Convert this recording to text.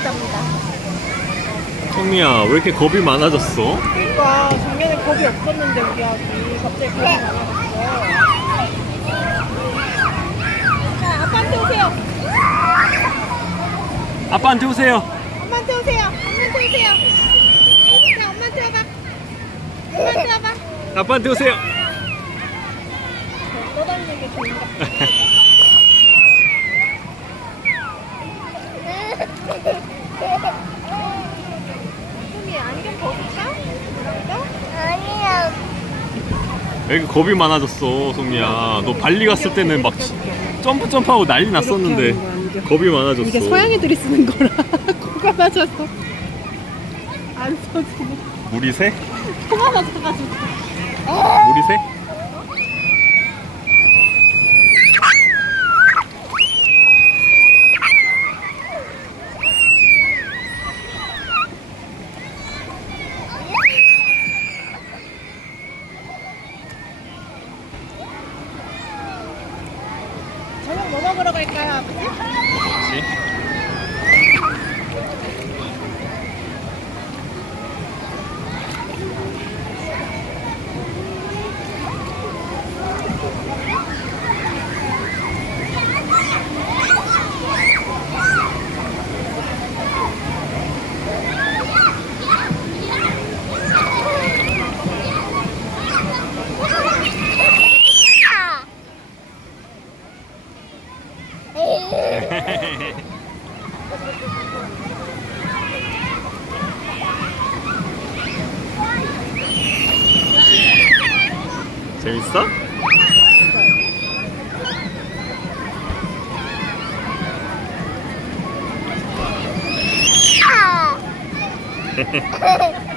있답니다. 성미야 왜 이렇게 겁이 많아졌어? 그러니까 작년에 겁이 없었는데 우리 아기 갑자기 겁이 많아졌어. 자, 아빠한테 오세요. 아빠한테 오세요 엄마한테 오세요. 엄마한테 오세요. 자, 엄마한테 와봐. 엄마한테 와봐. 아빠한테 오세요 떠다니는 게 좋은가? 소미 안경 벗을까? 그런가? 아니야. 왜 이렇게 겁이 많아졌어 성미야 너 발리 갔을 때는 막 점프 점프하고 난리 났었는데 겁이 많아졌어 이게 서양애들이 쓰는 거라 코가 맞아서 안 써지네. 물이 새? 코가 맞아가지고. 물이 새? 저녁 뭐 먹으러 갈까요, 아버지? 그렇지 재밌어?